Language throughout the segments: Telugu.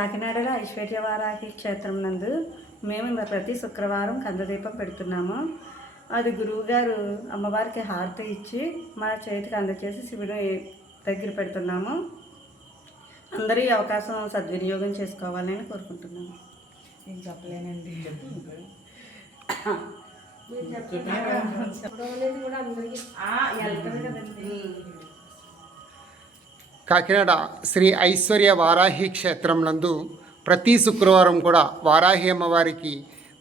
కాకినాడలో ఐశ్వర్య వారాహి క్షేత్రం నందు మేము ప్రతి శుక్రవారం కందదీపం పెడుతున్నాము. అది గురువుగారు అమ్మవారికి హారతి ఇచ్చి మా చేతికి అందచేసి శివుడు దగ్గర పెడుతున్నాము. అందరూ ఈ అవకాశం సద్వినియోగం చేసుకోవాలని కోరుకుంటున్నాము. నేను చెప్పలేనండి. కాకినాడ శ్రీ ఐశ్వర్య వారాహి క్షేత్రం నందు ప్రతి శుక్రవారం కూడా వారాహి అమ్మవారికి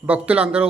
భక్తులందరూ